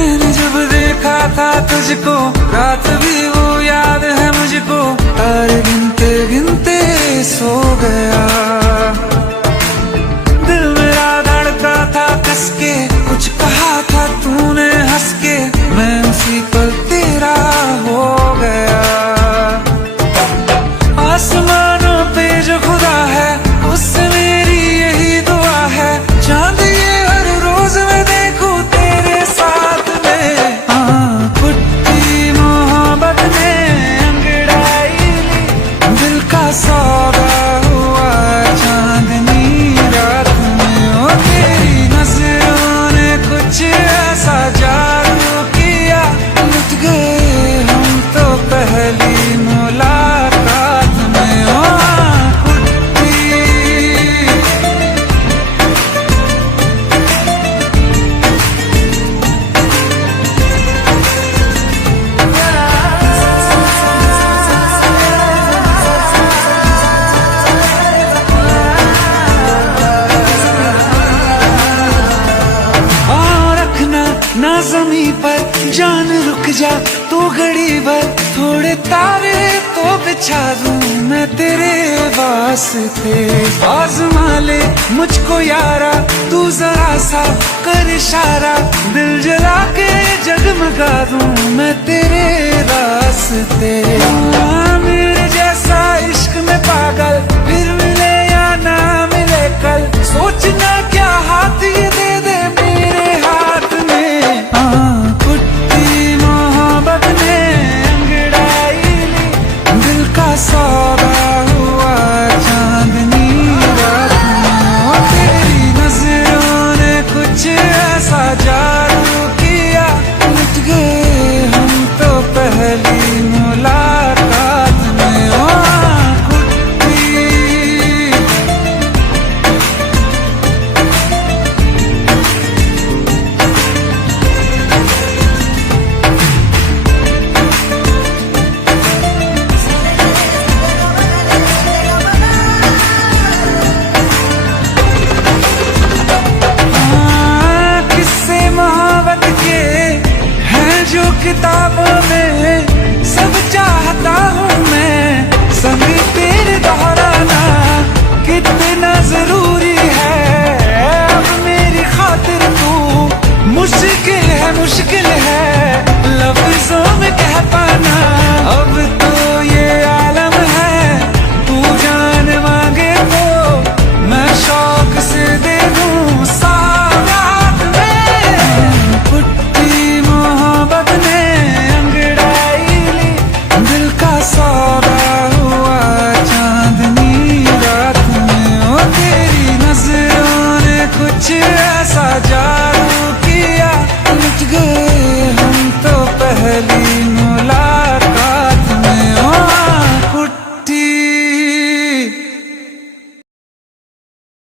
मैंने जब देखा था तुझको, रात भी वो याद है मुझको, तारे गिनते गिनते सो गया। दिल मेरा धड़का था कसके, कुछ कहा था तूने हंस के, मैं उसी पल तेरा हो गया। आसमानों पे जो खुदा है, उससे मेरी यही दुआ है, चांद ये हर रोज मैं देखूं तेरे साथ में। पुट्टी मोहब्बत ने अंगड़ाई ली, दिल का सौदा हुआ चांदनी रात में। ओ तेरी नजरों ने कुछ ऐसा जादू किया, लुट गए हम तो पहली मुलाकात में। ओ पुट्टी रखना ना ज़मीं पर जान, रुक जा तू घड़ी भर, थोड़े तारे तो बिछा दूं मैं तेरे वास्ते। आज़मा ले मुझको यारा, तू जरा सा कर इशारा, दिल जला के जगमगा दूं मैं तेरे रास्ते। मेरे जैसा इश्क में पागल फिर मिले या ना मिले कल, सोचना क्या हाथ ये दे दे मेरे हाथ में। पुट्टी मोहब्बत ने अंगड़ाई ली, दिल का सौदा हुआ चांदनी रात में। ओ तेरी नजरों ने कुछ ऐसा जादू किया, लुट गए हम तो पहली मुलाकात में। ओ पुट्टी किस्से मोहब्बत के हैं जो किताबों में, सब चाहता हूँ मैं संग तेरे दोहराना, कितना जरूरी है अब मेरी खातिर तू, मुश्किल है लफ्जों में कह पाना। अब तो ये आलम है, तू जान मांगे तो मैं शौक से दे दूं सौगात में। पुट्टी मोहब्बत ने अंगड़ाई ली, दिल का सौदा हुआ चांदनी रात में। ओ तेरी नजरों ने कुछ